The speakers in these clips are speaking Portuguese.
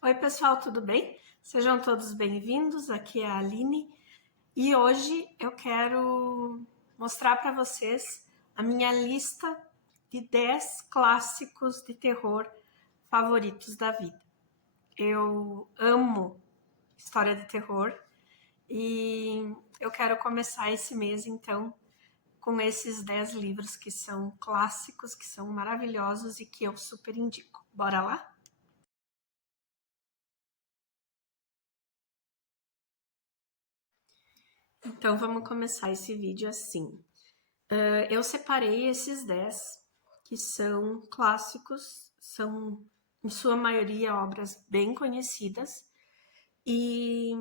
Oi, pessoal, tudo bem? Sejam todos bem-vindos. Aqui é a Aline e hoje eu quero mostrar para vocês a minha lista de 10 clássicos de terror favoritos da vida. Eu amo história de terror e eu quero começar esse mês, então, com esses 10 livros que são clássicos, que são maravilhosos e que eu super indico. Bora lá? Então vamos começar esse vídeo assim. Eu separei esses 10 que são clássicos, são em sua maioria obras bem conhecidas e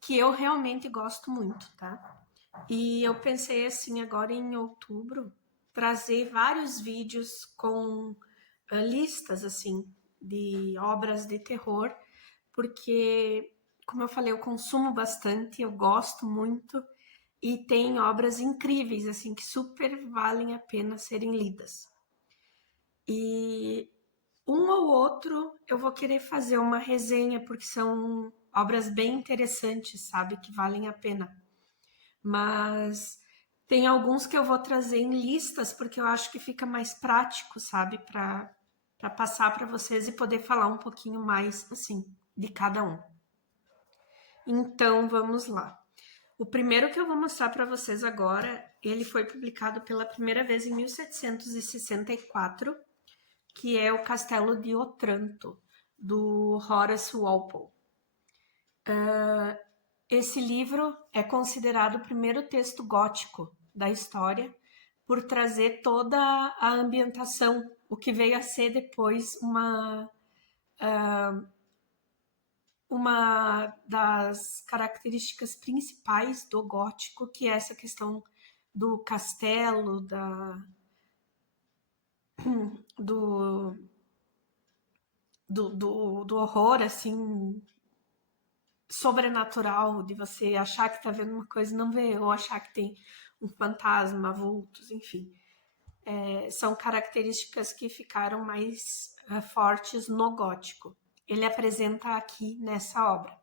que eu realmente gosto muito, tá? E eu pensei assim, agora em outubro, trazer vários vídeos com listas assim de obras de terror, porque, como eu falei, eu consumo bastante, eu gosto muito e tem obras incríveis assim que super valem a pena serem lidas. E um ou outro eu vou querer fazer uma resenha porque são obras bem interessantes, sabe, que valem a pena. Mas tem alguns que eu vou trazer em listas porque eu acho que fica mais prático, sabe, para passar para vocês e poder falar um pouquinho mais assim de cada um. Então vamos lá. O primeiro que eu vou mostrar para vocês agora, ele foi publicado pela primeira vez em 1764, que é o Castelo de Otranto, do Horace Walpole. Esse livro é considerado o primeiro texto gótico da história por trazer toda a ambientação, o que veio a ser depois uma das características principais do gótico, que é essa questão do castelo, do, do horror, assim, sobrenatural, de você achar que tá vendo uma coisa e não ver, ou achar que tem um fantasma, vultos, enfim. São características que ficaram mais fortes no gótico. Ele apresenta aqui nessa obra.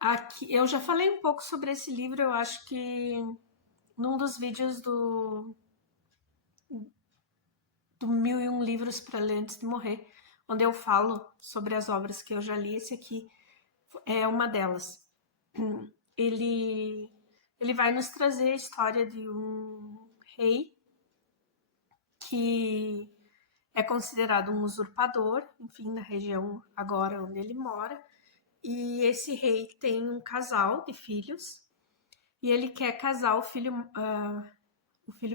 Aqui, eu já falei um pouco sobre esse livro, eu acho que num dos vídeos do Mil e Um Livros para Ler Antes de Morrer, onde eu falo sobre as obras que eu já li, esse aqui é uma delas. Ele, ele vai nos trazer a história de um rei que é considerado um usurpador, enfim, na região agora onde ele mora, e esse rei tem um casal de filhos, e ele quer casar o filho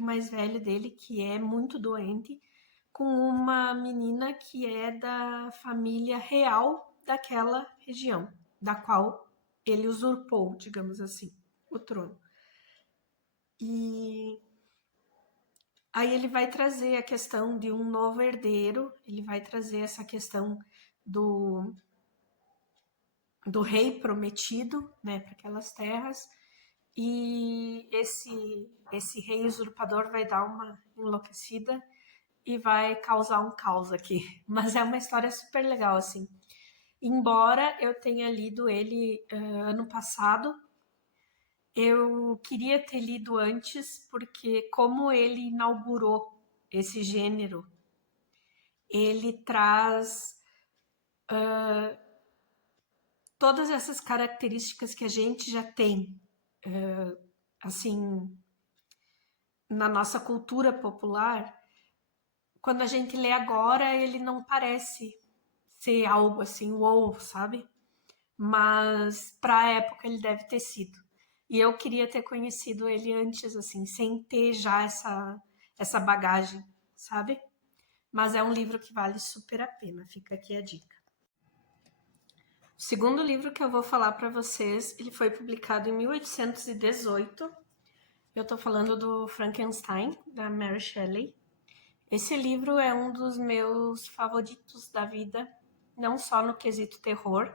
mais velho dele, que é muito doente, com uma menina que é da família real daquela região, da qual ele usurpou, digamos assim, o trono. E aí ele vai trazer a questão de um novo herdeiro, ele vai trazer essa questão do, do rei prometido, né, para aquelas terras, e esse rei usurpador vai dar uma enlouquecida e vai causar um caos aqui. Mas é uma história super legal, assim. Embora eu tenha lido ele ano passado, eu queria ter lido antes, porque como ele inaugurou esse gênero, ele traz todas essas características que a gente já tem, assim, na nossa cultura popular. Quando a gente lê agora, ele não parece ser algo assim, uou, sabe? Mas para a época ele deve ter sido. E eu queria ter conhecido ele antes, assim, sem ter já essa bagagem, sabe? Mas é um livro que vale super a pena, fica aqui a dica. O segundo livro que eu vou falar para vocês, ele foi publicado em 1818. Eu estou falando do Frankenstein, da Mary Shelley. Esse livro é um dos meus favoritos da vida, não só no quesito terror,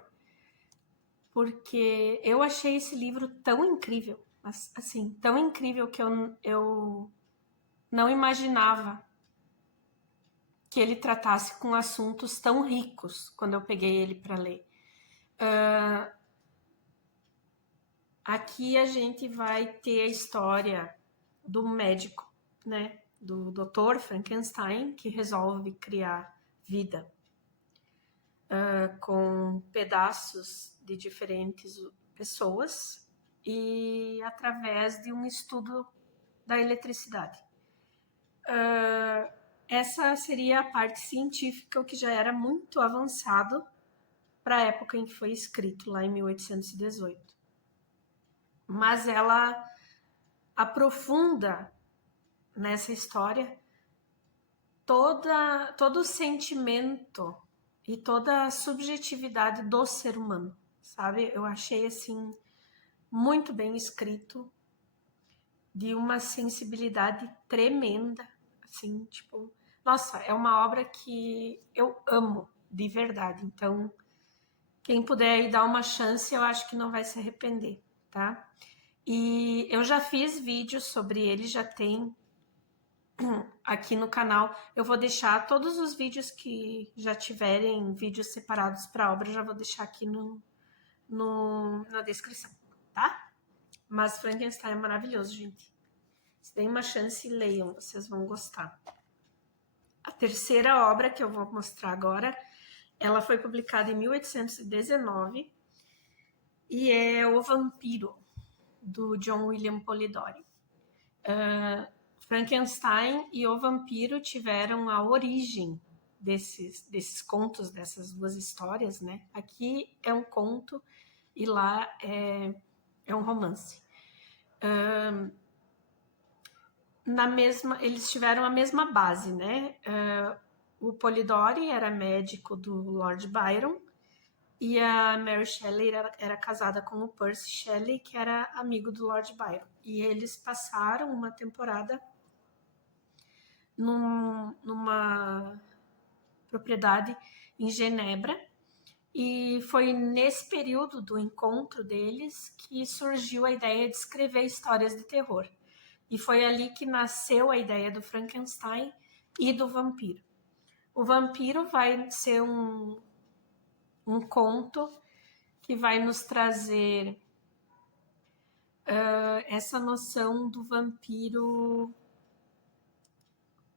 porque eu achei esse livro tão incrível, assim, tão incrível que eu não imaginava que ele tratasse com assuntos tão ricos quando eu peguei ele para ler. Aqui a gente vai ter a história do médico, né? Do Dr. Frankenstein, que resolve criar vida com pedaços de diferentes pessoas e através de um estudo da eletricidade. Essa seria a parte científica, o que já era muito avançado para a época em que foi escrito, lá em 1818. Mas ela aprofunda nessa história todo o sentimento e toda a subjetividade do ser humano, sabe? Eu achei, assim, muito bem escrito, de uma sensibilidade tremenda, assim, tipo... Nossa, é uma obra que eu amo, de verdade. Então, quem puder aí dar uma chance, eu acho que não vai se arrepender, tá? E eu já fiz vídeos sobre ele, já tem aqui no canal. Eu vou deixar todos os vídeos que já tiverem vídeos separados para a obra, já vou deixar aqui na descrição, tá? Mas Frankenstein é maravilhoso, gente. Se tem uma chance, leiam, vocês vão gostar. A terceira obra que eu vou mostrar agora, ela foi publicada em 1819 e é O Vampiro, do John William Polidori. Frankenstein e O Vampiro tiveram a origem desses contos, dessas duas histórias, né? Aqui é um conto e lá é um romance. Eles tiveram a mesma base, né? O Polidori era médico do Lord Byron e a Mary Shelley era casada com o Percy Shelley, que era amigo do Lord Byron. E eles passaram uma temporada numa propriedade em Genebra, e foi nesse período do encontro deles que surgiu a ideia de escrever histórias de terror. E foi ali que nasceu a ideia do Frankenstein e do vampiro. O vampiro vai ser um conto que vai nos trazer essa noção do vampiro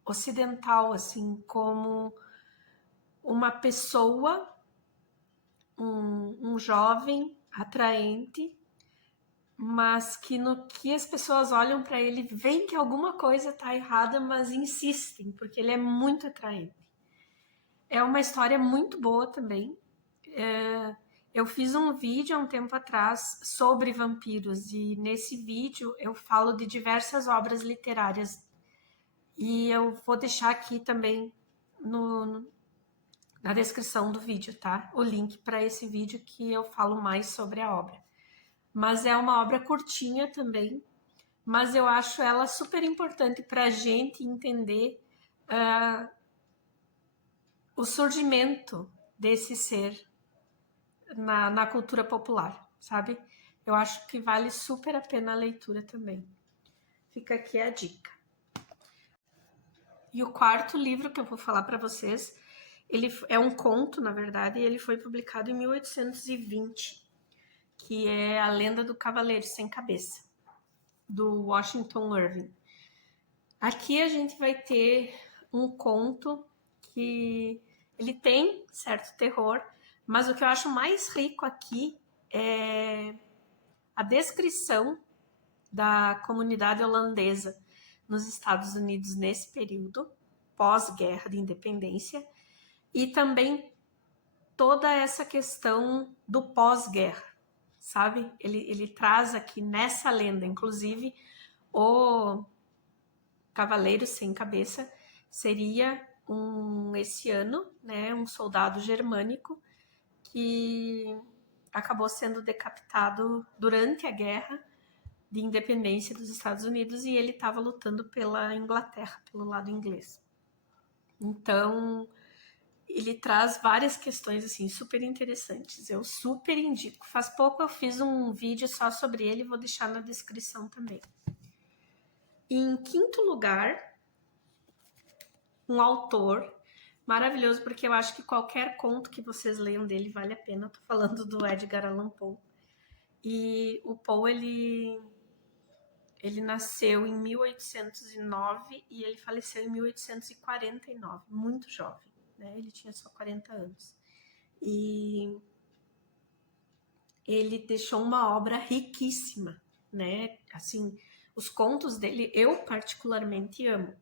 ocidental, assim, como uma pessoa, um jovem atraente, mas que no que as pessoas olham para ele, veem que alguma coisa está errada, mas insistem, porque ele é muito atraente. É uma história muito boa também. Eu fiz um vídeo há um tempo atrás sobre vampiros, e nesse vídeo eu falo de diversas obras literárias. E eu vou deixar aqui também na descrição do vídeo, tá? O link para esse vídeo que eu falo mais sobre a obra. Mas é uma obra curtinha também, mas eu acho ela super importante para a gente entender o surgimento desse ser na cultura popular, sabe? Eu acho que vale super a pena a leitura também. Fica aqui a dica. E o quarto livro que eu vou falar para vocês, ele é um conto, na verdade, e ele foi publicado em 1820, que é A Lenda do Cavaleiro Sem Cabeça, do Washington Irving. Aqui a gente vai ter um conto que ele tem certo terror, mas o que eu acho mais rico aqui é a descrição da comunidade holandesa nos Estados Unidos nesse período, pós-guerra de independência, e também toda essa questão do pós-guerra, sabe? Ele traz aqui nessa lenda, inclusive, o Cavaleiro Sem Cabeça seria um hessiano, né, um soldado germânico que acabou sendo decapitado durante a guerra de independência dos Estados Unidos, e ele estava lutando pela Inglaterra, pelo lado inglês. Então, ele traz várias questões assim super interessantes. Eu super indico. Faz pouco eu fiz um vídeo só sobre ele, vou deixar na descrição também. E em quinto lugar, um autor maravilhoso, porque eu acho que qualquer conto que vocês leiam dele vale a pena. Tô falando do Edgar Allan Poe. E o Poe, ele nasceu em 1809 e ele faleceu em 1849, muito jovem, né? Ele tinha só 40 anos. E ele deixou uma obra riquíssima, né? Assim, os contos dele eu particularmente amo.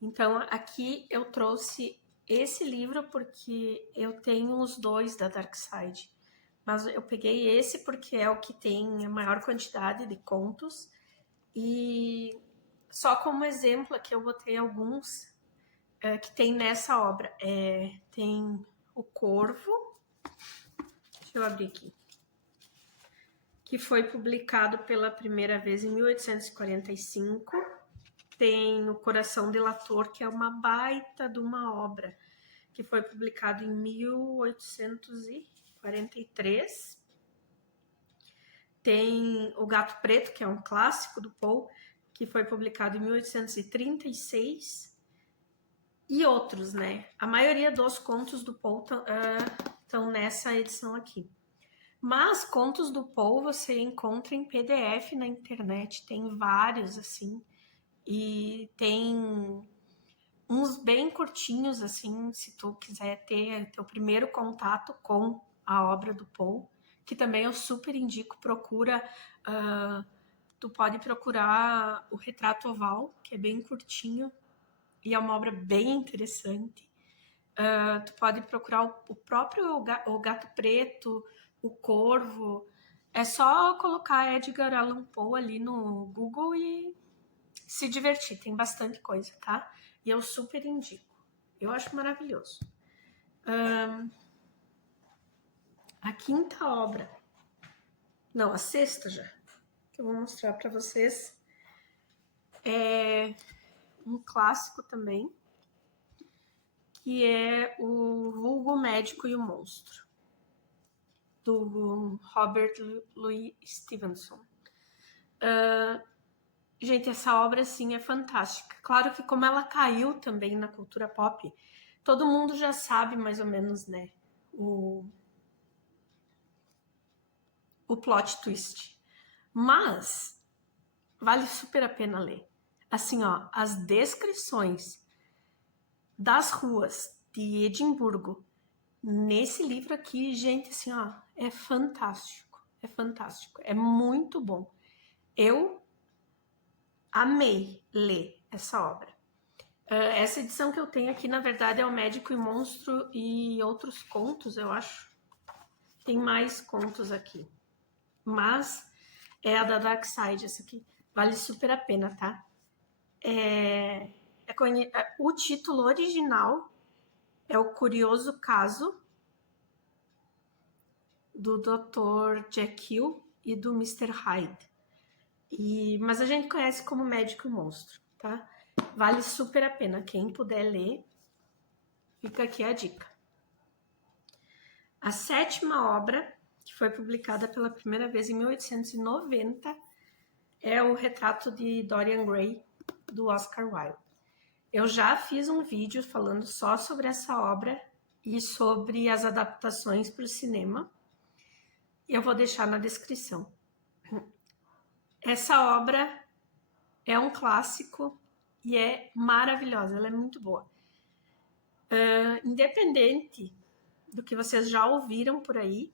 Então, aqui eu trouxe esse livro porque eu tenho os dois da Dark Side. Mas eu peguei esse porque é o que tem a maior quantidade de contos. E só como exemplo aqui eu botei alguns que tem nessa obra. Tem o Corvo. Deixa eu abrir aqui. Que foi publicado pela primeira vez em 1845. Tem o Coração Delator, que é uma baita de uma obra, que foi publicado em 1843. Tem o Gato Preto, que é um clássico do Poe, que foi publicado em 1836. E outros, né? A maioria dos contos do Poe estão nessa edição aqui. Mas contos do Poe você encontra em PDF na internet, tem vários assim, e tem uns bem curtinhos assim, se tu quiser ter teu primeiro contato com a obra do Poe, que também eu super indico, tu pode procurar o Retrato Oval, que é bem curtinho e é uma obra bem interessante. Tu pode procurar o próprio o Gato Preto, o Corvo. É só colocar Edgar Allan Poe ali no Google e se divertir. Tem bastante coisa, tá? E eu super indico. Eu acho maravilhoso. A quinta obra. Não, a sexta já. Que eu vou mostrar para vocês. É um clássico também. Que é o Vulgo Médico e o Monstro. Do Robert Louis Stevenson. Gente, essa obra, assim, é fantástica. Claro que como ela caiu também na cultura pop, todo mundo já sabe mais ou menos, né, o plot twist. Mas vale super a pena ler. Assim, ó, as descrições das ruas de Edimburgo nesse livro aqui, gente, assim, ó, é fantástico. É fantástico. É muito bom. Eu amei ler essa obra. Essa edição que eu tenho aqui, na verdade, é o Médico e Monstro e outros contos, eu acho. Tem mais contos aqui. Mas é a da Dark Side, essa aqui. Vale super a pena, tá? O título original é O Curioso Caso do Dr. Jekyll e do Mr. Hyde. Mas a gente conhece como Médico e Monstro, tá? Vale super a pena. Quem puder ler, fica aqui a dica. A sétima obra, que foi publicada pela primeira vez em 1890, é o Retrato de Dorian Gray, do Oscar Wilde. Eu já fiz um vídeo falando só sobre essa obra e sobre as adaptações para o cinema. Eu vou deixar na descrição. Essa obra é um clássico e é maravilhosa, ela é muito boa. Independente do que vocês já ouviram por aí,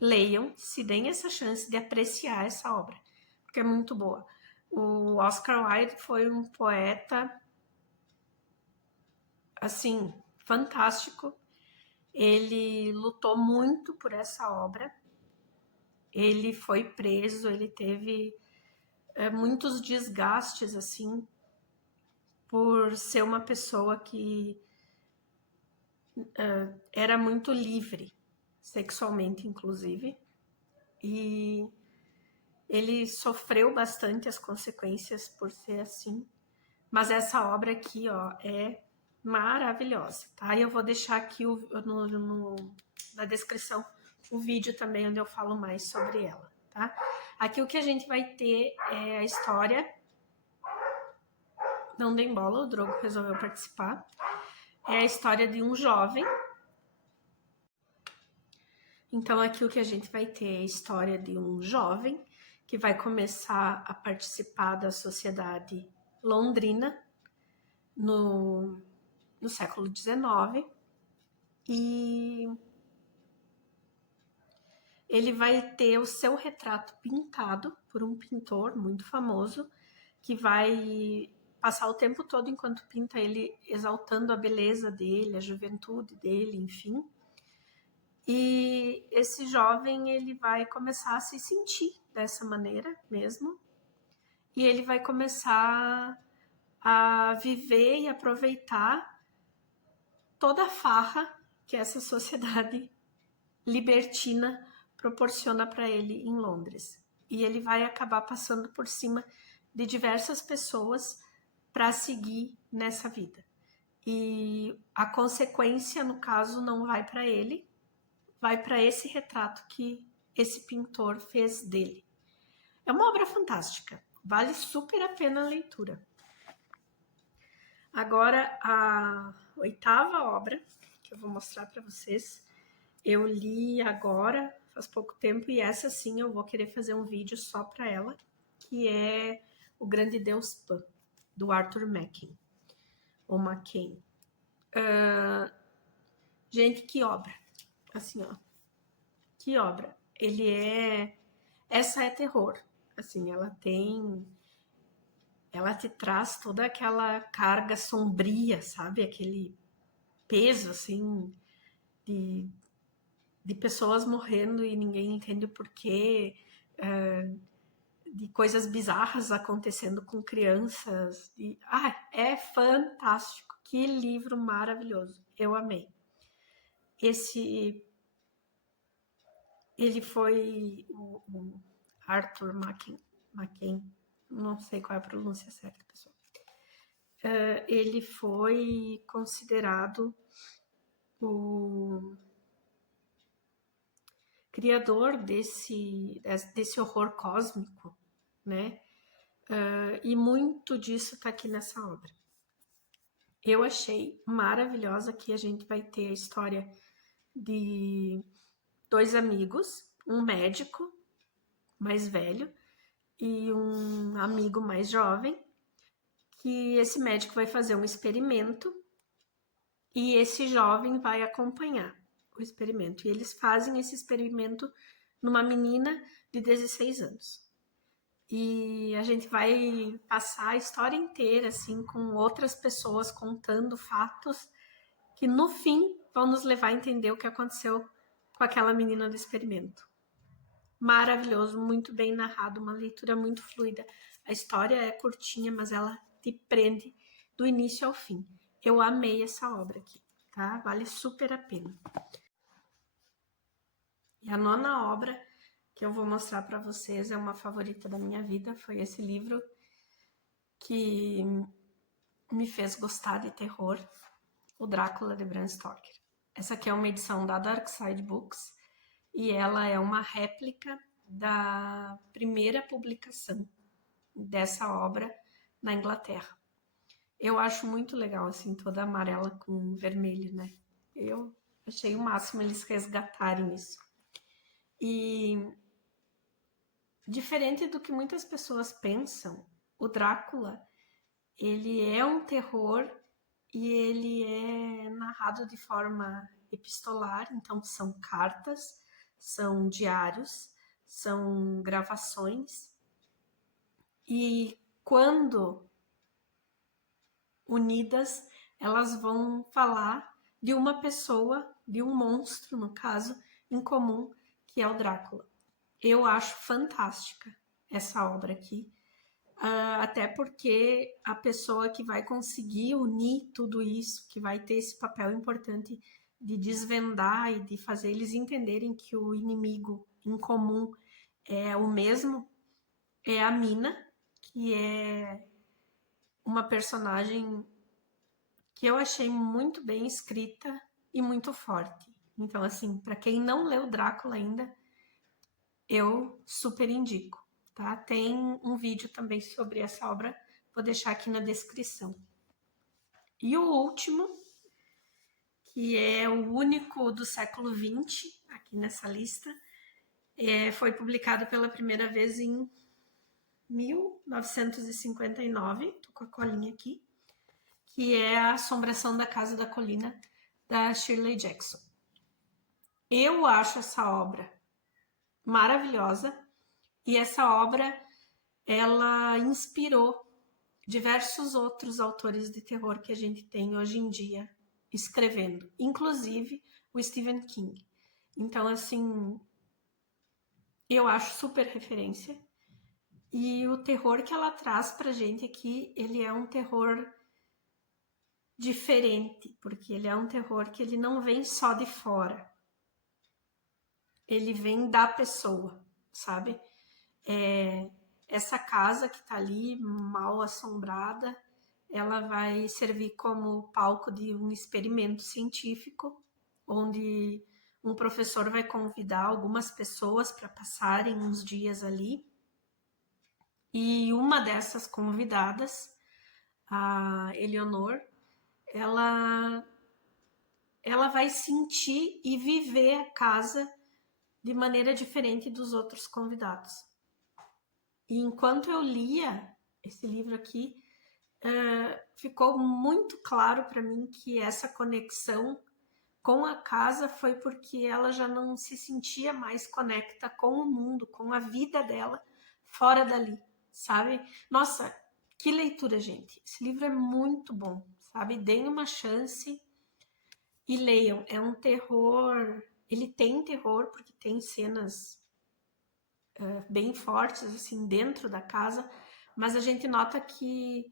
leiam, se deem essa chance de apreciar essa obra, porque é muito boa. O Oscar Wilde foi um poeta, assim, fantástico. Ele lutou muito por essa obra. Ele foi preso, ele teve muitos desgastes, assim, por ser uma pessoa que era muito livre, sexualmente, inclusive. E ele sofreu bastante as consequências por ser assim. Mas essa obra aqui, ó, é maravilhosa, tá? E eu vou deixar aqui na descrição o vídeo também, onde eu falo mais sobre ela, tá? Aqui o que a gente vai ter é a história. Não dei bola, o Drogo resolveu participar. é a história de um jovem. Então, aqui o que a gente vai ter é a história de um jovem que vai começar a participar da sociedade londrina no século XIX, e ele vai ter o seu retrato pintado por um pintor muito famoso, que vai passar o tempo todo enquanto pinta ele exaltando a beleza dele, a juventude dele, enfim. E esse jovem, ele vai começar a se sentir dessa maneira mesmo, e ele vai começar a viver e aproveitar toda a farra que essa sociedade libertina proporciona para ele em Londres. E ele vai acabar passando por cima de diversas pessoas para seguir nessa vida. E a consequência, no caso, não vai para ele, vai para esse retrato que esse pintor fez dele. É uma obra fantástica, vale super a pena a leitura. Agora, a 8ª obra que eu vou mostrar para vocês, eu li agora, faz pouco tempo, e essa sim eu vou querer fazer um vídeo só para ela, que é O Grande Deus Pan, do Arthur Machen, ou Machen. Gente, que obra! Assim, ó, que obra! Essa é terror, assim, ela te traz toda aquela carga sombria, sabe? Aquele peso, assim, de pessoas morrendo e ninguém entende o porquê, de coisas bizarras acontecendo com crianças. É fantástico! Que livro maravilhoso! Eu amei. Ele foi o Arthur Machen, não sei qual é a pronúncia certa, pessoal. Ele foi considerado o criador desse horror cósmico, né? E muito disso está aqui nessa obra. Eu achei maravilhosa que a gente vai ter a história de 2 amigos, um médico mais velho e um amigo mais jovem, que esse médico vai fazer um experimento e esse jovem vai acompanhar o experimento. E eles fazem esse experimento numa menina de 16 anos. E a gente vai passar a história inteira, assim, com outras pessoas contando fatos que, no fim, vão nos levar a entender o que aconteceu com aquela menina do experimento. Maravilhoso, muito bem narrado, uma leitura muito fluida. A história é curtinha, mas ela te prende do início ao fim. Eu amei essa obra aqui, tá? Vale super a pena. E a 9ª obra que eu vou mostrar para vocês é uma favorita da minha vida, foi esse livro que me fez gostar de terror, O Drácula de Bram Stoker. Essa aqui é uma edição da Dark Side Books e ela é uma réplica da primeira publicação dessa obra na Inglaterra. Eu acho muito legal, assim, toda amarela com vermelho, né? Eu achei o máximo eles resgatarem isso. E diferente do que muitas pessoas pensam, o Drácula, ele é um terror e ele é narrado de forma epistolar, então são cartas, são diários, são gravações, e quando unidas, elas vão falar de uma pessoa, de um monstro, no caso, em comum, que é o Drácula. Eu acho fantástica essa obra aqui, até porque a pessoa que vai conseguir unir tudo isso, que vai ter esse papel importante de desvendar e de fazer eles entenderem que o inimigo em comum é o mesmo, é a Mina, que é uma personagem que eu achei muito bem escrita e muito forte. Então, assim, para quem não leu Drácula ainda, eu super indico, tá? Tem um vídeo também sobre essa obra, vou deixar aqui na descrição. E o último que é o único do século XX aqui nessa lista. Foi publicado pela primeira vez em 1959, tô com a colinha aqui, que é A Assombração da Casa da Colina, da Shirley Jackson. Eu acho essa obra maravilhosa e essa obra ela inspirou diversos outros autores de terror que a gente tem hoje em dia escrevendo, inclusive o Stephen King. Então, assim, eu acho super referência. E o terror que ela traz pra gente aqui, ele é um terror diferente, porque ele é um terror que ele não vem só de fora. Ele vem da pessoa, sabe? Essa casa que tá ali, mal assombrada, ela vai servir como palco de um experimento científico, onde um professor vai convidar algumas pessoas para passarem uns dias ali. E uma dessas convidadas, a Eleonor, ela vai sentir e viver a casa de maneira diferente dos outros convidados. E enquanto eu lia esse livro aqui, ficou muito claro para mim que essa conexão com a casa foi porque ela já não se sentia mais conecta com o mundo, com a vida dela fora dali, sabe? Nossa, que leitura, gente! Esse livro é muito bom, sabe? Deem uma chance e leiam. É um terror, ele tem terror porque tem cenas bem fortes assim dentro da casa, mas a gente nota que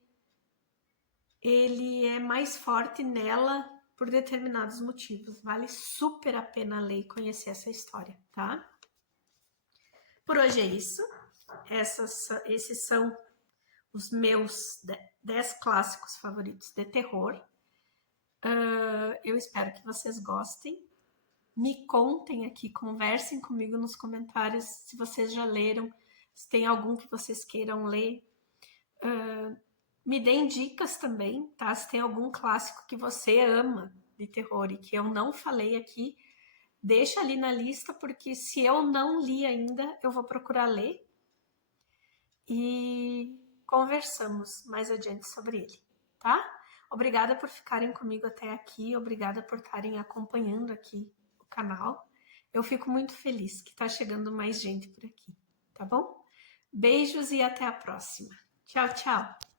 ele é mais forte nela por determinados motivos. Vale super a pena ler e conhecer essa história, tá? Por hoje é isso. Esses são os meus 10 clássicos favoritos de terror. Eu espero que vocês gostem. Me contem aqui, conversem comigo nos comentários se vocês já leram, se tem algum que vocês queiram ler. Me deem dicas também, tá? Se tem algum clássico que você ama de terror e que eu não falei aqui, deixa ali na lista, porque se eu não li ainda, eu vou procurar ler e conversamos mais adiante sobre ele, tá? Obrigada por ficarem comigo até aqui, obrigada por estarem acompanhando aqui o canal. Eu fico muito feliz que está chegando mais gente por aqui, tá bom? Beijos e até a próxima. Tchau, tchau!